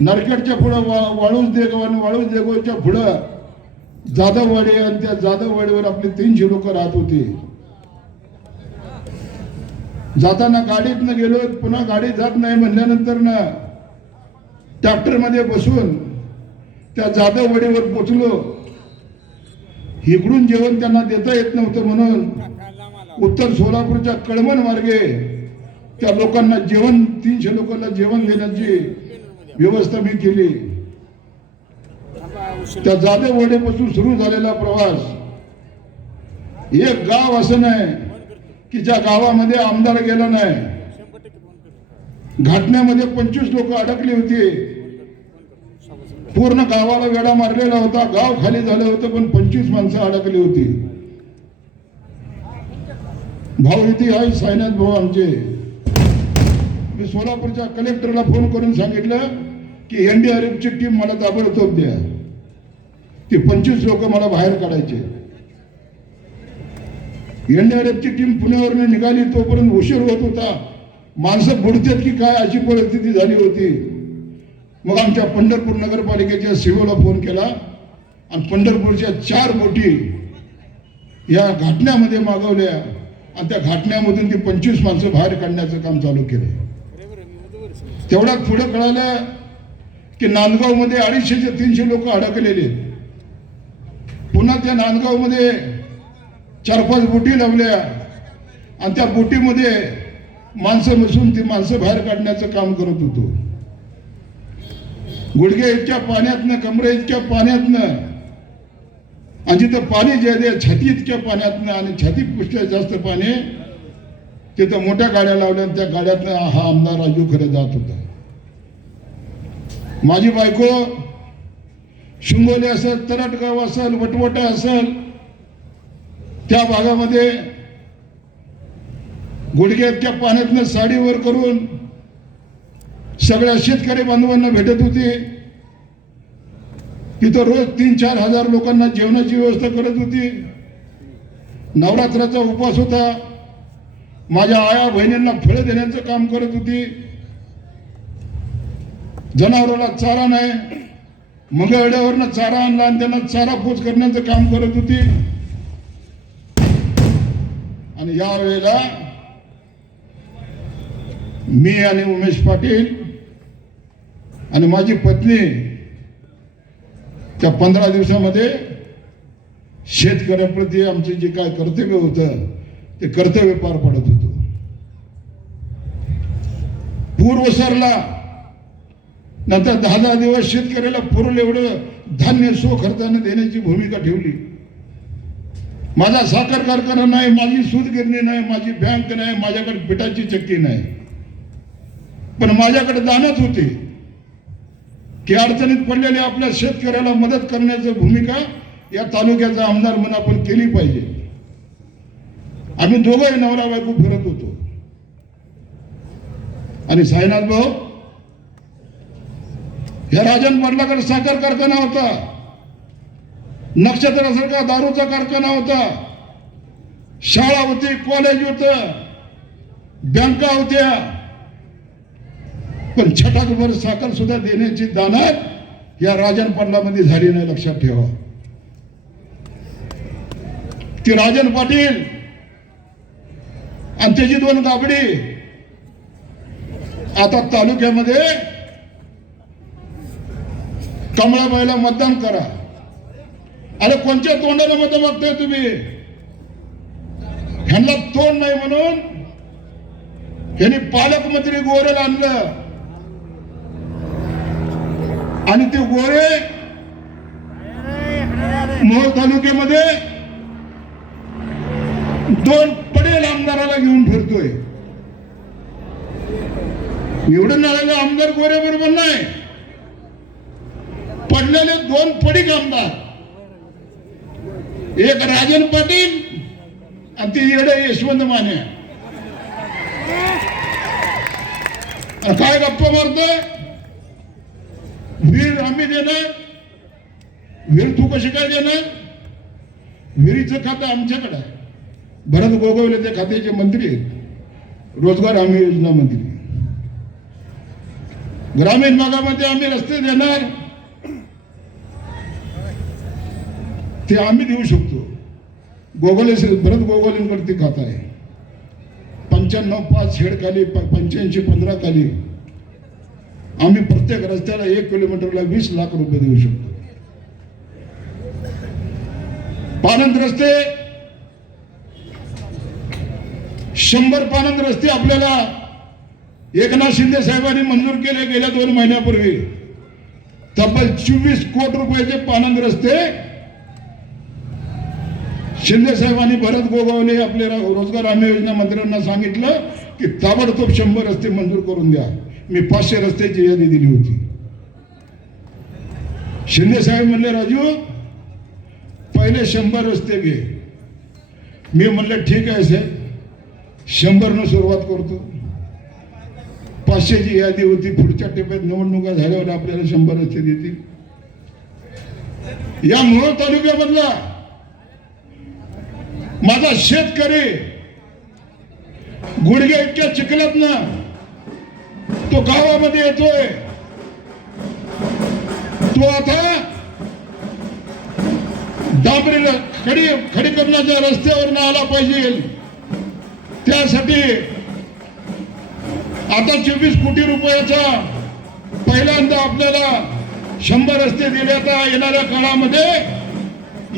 नरखेडच्या पुढं वा वाळूज आणि वाळूज देगोच्या पुढं जाधववाडी आणि त्या जाधववाडीवर आपली तीनशे लोक राहत होते. जाताना गाडीतनं गेलो पुन्हा गाडी जात नाही म्हणल्यानंतर ना ट्रॅक्टरमध्ये बसून त्या जाधववाडीवर पोचलो. इकडून जेवण त्यांना देता येत नव्हतं म्हणून उत्तर सोलापूरच्या कळमण मार्गे त्या लोकांना जेवण तीनशे लोकांना जेवण देण्याची व्यवस्था मी केली. त्या जादेवाडीपासून सुरू झालेला प्रवास एक गाव असं नाही की ज्या गावामध्ये आमदार गेला नाही. घाटण्यामध्ये पंचवीस लोक अडकली होती. पूर्ण गावाला वेढा मारलेला होता. गाव खाली झालं होतं पण पंचवीस माणसं अडकली होती. भाऊ इथे आहे साईनाथ भाऊ आमचे. मी सोलापूरच्या कलेक्टरला फोन करून सांगितलं की एनडीआरएफची टीम मला ताबडतोब द्या. ते पंचवीस लोक मला बाहेर काढायचे. एनडीआरएफची टीम पुण्यावरून निघाली तोपर्यंत उशीर होत होता. माणसं बुडतात की काय अशी परिस्थिती झाली होती. मग आमच्या पंढरपूर नगरपालिकेच्या सीओला फोन केला. आणि पंढरपूरच्या चार बोटी या घाटण्यामध्ये मागवल्या. आणि त्या घाटण्यामधून ती पंचवीस माणसं बाहेर काढण्याचं काम चालू केलं. तेवढ्यात पुढं कळालं की नांदगावमध्ये अडीचशे ते तीनशे लोक अडकलेले पुन्हा त्या नांदगावमध्ये चार पाच बोटी लावल्या. आणि त्या बोटीमध्ये माणसं बसून ती माणसं बाहेर काढण्याचं काम करत होतो. गुडघे इतक्या पाण्यातनं कमरे इतक्या पाण्यातनं आणि जिथं पाणी जे आहे छाती इतक्या पाण्यातनं आणि छाती पुष्ट्या जास्त पाणी तिथं मोठ्या गाड्या लावल्या आणि त्या गाड्यातनं हा आमदार राजू खरे जात होता. माझी बायको शिंगोली असेल तरटगाव असेल वटवटे असेल त्या भागामध्ये गुडघ्यातच्या पाण्यातनं साडीवर करून सगळ्या शेतकरी बांधवांना भेटत होती. तिथं रोज तीन चार हजार लोकांना जेवणाची व्यवस्था करत होती. नवरात्राचा उपवास होता. माझ्या आया बहिणींना फळं देण्याचं काम करत होती. जनावराला चारा नाही. मंगळवेड्यावरनं चारा आणला आणि त्यांना चारा पोच करण्याचं काम करत होती. आणि यावेळेला मी आणि उमेश पाटील आणि माझी पत्नी त्या पंधरा दिवसामध्ये शेतकऱ्याप्रती आमचे जे काय कर्तव्य होतं ते कर्तव्य पार पडत होतो. पूर्व सरला नंतर दहा दहा दिवस शेतकऱ्याला पुरल एवढं धान्य सो खर्चाने देण्याची भूमिका ठेवली. माझा साखर कारखाना नाही माझी सूतगिरणी नाही माझी बँक नाही माझ्याकडे पिठाची चक्की नाही. पण माझ्याकडे दानच होते. की अडचणीत पडलेल्या आपल्या शेतकऱ्याला मदत करण्याची भूमिका या तालुक्याचा आमदार म्हणून आपण केली पाहिजे. आम्ही दोघंही नवरा बायको फिरत होतो. आणि साईनाथ भाऊ हे राजन पाटलाकडे साखर कारखाना होता. नक्षत्रासारखा दारूचा कारखाना होता. शाळा होती कॉलेज होत. बँका होत्या. पण छटाकभर साखर सुद्धा देण्याची दानत या राजन पाटलामध्ये झाली नाही लक्षात ठेवा. ती राजन पाटील आणि त्याची दोन गाबडी. आता तालुक्यामध्ये कमळाबाईला मतदान करा. अरे कोणत्या तोंडाने मत बघताय तुम्ही? ह्यांना तोंड नाही म्हणून ह्यांनी पालकमंत्री गोरेला आणलं. आणि ते गोरे मोहोळ तालुक्यामध्ये दोन पडेल आमदाराला घेऊन फिरतोय. एवढं आलेले आमदार गोरे बरोबर नाही. पडलेले दोन पडीक आमदार एक राजन पाटील आणि ते येडे यशवंत माने. काय गप्पा मारतोय? वीर आम्ही देणार. वीर तू कशी काय देणार? विहिरीचं खातं आमच्याकडे भरत गोगवले त्या खात्याचे मंत्री आहेत. रोजगार हमी योजना मंत्री. ग्रामीण भागामध्ये आम्ही रस्ते देणार. ते आम्ही देऊ शकतो. गोगोले भरत गोगोलेंकडे ते खात आहे. पंच्याण्णव पाच हेड खाली पंच्याऐंशी पंधरा खाली आम्ही प्रत्येक रस्त्याला एक किलोमीटरला वीस लाख रुपये देऊ शकतो. पानंद रस्ते शंभर पानंद रस्ते आपल्याला एकनाथ शिंदे साहेबांनी मंजूर केले गेल्या दोन महिन्यापूर्वी. तब्बल चोवीस कोटी रुपयाचे पानंद रस्ते शिंदे साहेबांनी भरत गोगावले आपले रोजगार हमी योजना मंत्र्यांना सांगितलं की ताबडतोब शंभर रस्ते मंजूर करून द्या. मी पाचशे रस्त्याची यादी दिली होती. शिंदे साहेब म्हणले राजू पहिले शंभर रस्ते घे. मी म्हणलं ठीक आहे साहेब. शंभरनं सुरुवात करतो. पाचशेची यादी होती पुढच्या टप्प्यात निवडणुका झाल्यावर आपल्याला शंभर रस्ते देतील. या मोहोळ तालुक्यामधला माझा शेतकरी गुडघे इतक्या चिखलात ना तो गावामध्ये येतोय. तो आता डांबरीला खडी खडीकरणाच्या रस्त्यावर आला पाहिजे. त्यासाठी आता चोवीस कोटी रुपयाचा पहिल्यांदा आपल्याला शंभर रस्ते दिल्याचा येणाऱ्या काळामध्ये.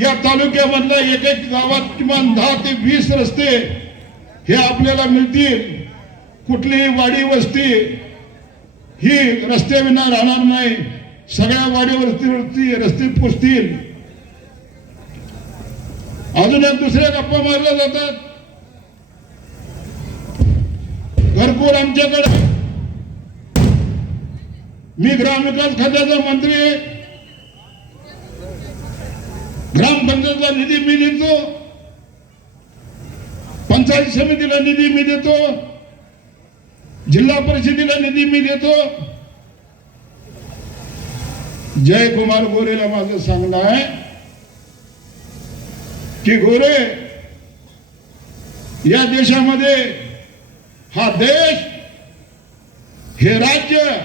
या तालुक्यामधल्या एक एक गावात किमान दहा ते वीस रस्ते हे आपल्याला मिळतील. कुठलीही वाडी वस्ती ही रस्त्याविना राहणार नाही. सगळ्या वाडी वस्तीवरती रस्ते पोचतील अजून एक दुसऱ्या गप्पा मारल्या जातात. घरपूर आमच्याकडे. मी ग्रामविकास खात्याचा मंत्री ग्रामपंचायतला निधी मी देतो. पंचायत समितीला निधी मी देतो. जिल्हा परिषदेला निधी मी देतो. जयकुमार गोरेला माझं सांगणं आहे की गोरे या देशामध्ये हा देश हे राज्य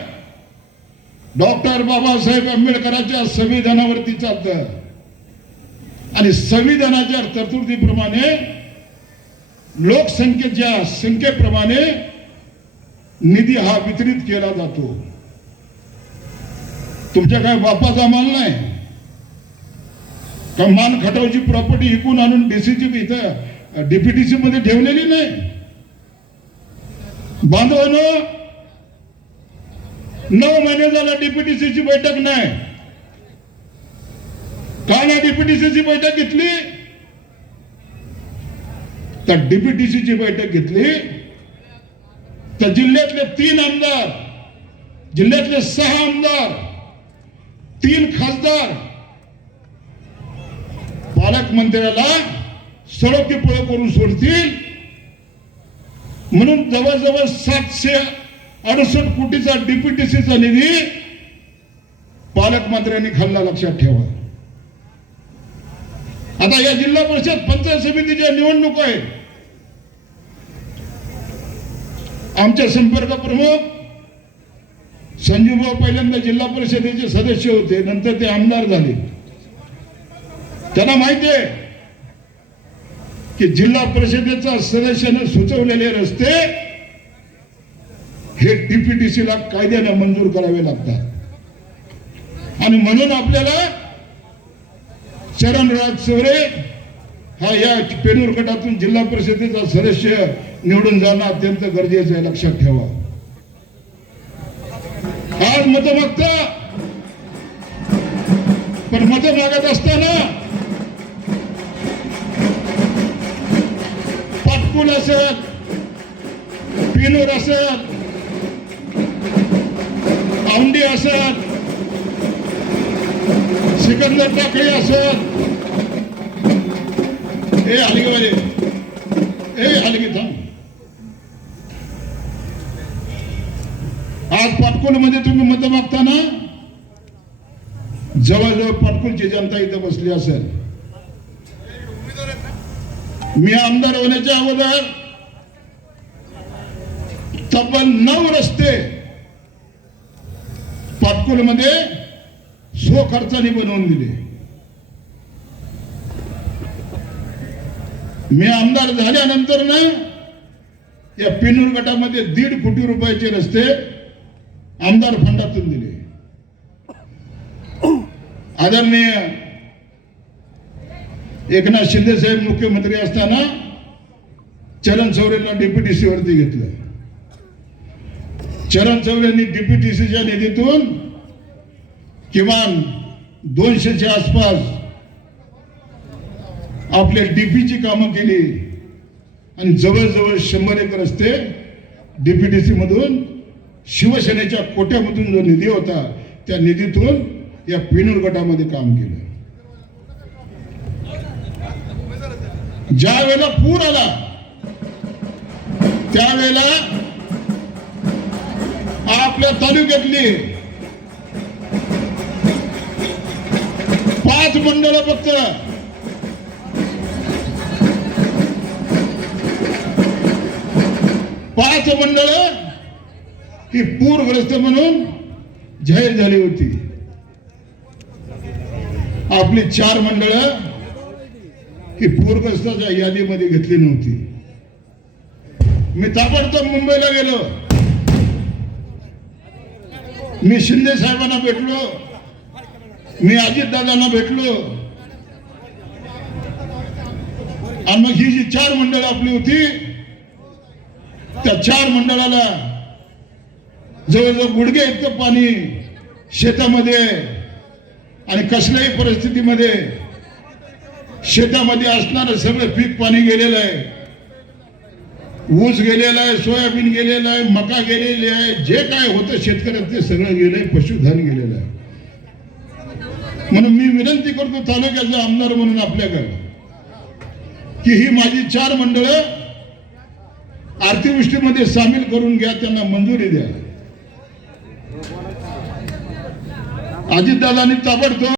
डॉक्टर बाबासाहेब आंबेडकरांच्या संविधानावरती चालतं. आणि संविधानाच्या तरतुदीप्रमाणे लोकसंख्येच्या संख्येप्रमाणे निधी हा वितरित केला जातो. तुमच्या काय बापाचा माल नाही? का मान खटावची प्रॉपर्टी विकून आणून डीसीची इथं डीपीटीसी मध्ये ठेवलेली नाही? बांधवानं नऊ महिने झाला डीपीटीसीची बैठक नाही. काल नाही डीपीटीसीची बैठक घेतली. तर डीपीटीसीची बैठक घेतली. तर जिल्ह्यातले तीन आमदार जिल्ह्यातले सहा आमदार तीन खासदार पालकमंत्र्याला सडोकी पळ करून सोडतील. म्हणून जवळजवळ सातशे अडुसष्ट कोटीचा डीपीटीसीचा निधी पालकमंत्र्यांनी खाल्ला लक्षात ठेवा. आता या जिल्हा परिषद पंचायत समितीच्या निवडणूक आहेत आमच्या संपर्क प्रमुख संजीवभाऊ पहिल्यांदा जिल्हा परिषदेचे सदस्य होते नंतर ते आमदार झाले. त्यांना माहिती आहे की जिल्हा परिषदेचा सदस्यानं सुचवलेले रस्ते हे डीपीटीसी ला कायद्याने मंजूर करावे लागतात. आणि म्हणून आपल्याला चरणराज सोरे हा या पेनूर गटातून जिल्हा परिषदेचा सदस्य निवडून जाणं अत्यंत गरजेचं आहे लक्षात ठेवा. आज मत मागता पण मत मागत असताना पाटपूल असत पिनूर असत औंडी असत सिकंदर टाकळी असत ए हलगेवाले ए हलगे थांब आज पाटकुलमध्ये तुम्ही मत मागताना जवळजवळ पाटकुलची जनता इथं बसली असेल. मी आमदार होण्याच्या अगोदर तब्बल नऊ रस्ते पाटकुलमध्ये सो खर्चाने बनवून दिले. मी आमदार झाल्यानंतर ना या पिनूर गटामध्ये दीड कोटी रुपयाचे रस्ते आमदार फंडातून दिले. आदरणीय एकनाथ शिंदे साहेब मुख्यमंत्री असताना चरण चौरेला डीपीटीसी वरती घेतलं. चरण चौरेंनी डीपीटीसीच्या निधीतून किमान दोनशेच्या आसपास आपल्या डीपीची कामं केली. आणि जवळजवळ शंभर एक रस्ते डीपीडीसी मधून शिवसेनेच्या कोट्यामधून जो निधी होता त्या निधीतून या पिनूर गटामध्ये काम केलं. ज्या वेळेला पूर आला त्यावेळेला आपल्या तालुक्यातली पाच मंडळ फक्त. पाच मंडळ ही पूरग्रस्त म्हणून जाहीर झाली होती. आपली चार मंडळ ही पूरग्रस्ताच्या यादीमध्ये घेतली नव्हती. मी ताबडतोब मुंबईला गेलो. मी शिंदे साहेबांना भेटलो. मी अजितदादांना भेटलो. आणि मग ही जी चार मंडळ आपली होती त्या चार मंडळाला जवळजवळ गुडघे इतकं पाणी शेतामध्ये आणि कसल्याही परिस्थितीमध्ये शेतामध्ये असणारं सगळं पीक पाणी गेलेलं आहे. ऊस गेलेला आहे सोयाबीन गेलेला आहे मका गेलेली आहे जे काय होतं शेतकऱ्यात ते सगळं गेलंय पशुधन गेलेलं आहे. म्हणून मी विनंती करतो तालुक्याचा आमदार म्हणून आपल्याकडे. की ही माझी चार मंडळं अतिवृष्टीमध्ये सामील करून घ्या त्यांना मंजुरी द्या. अजितदादांनी ताबडतोब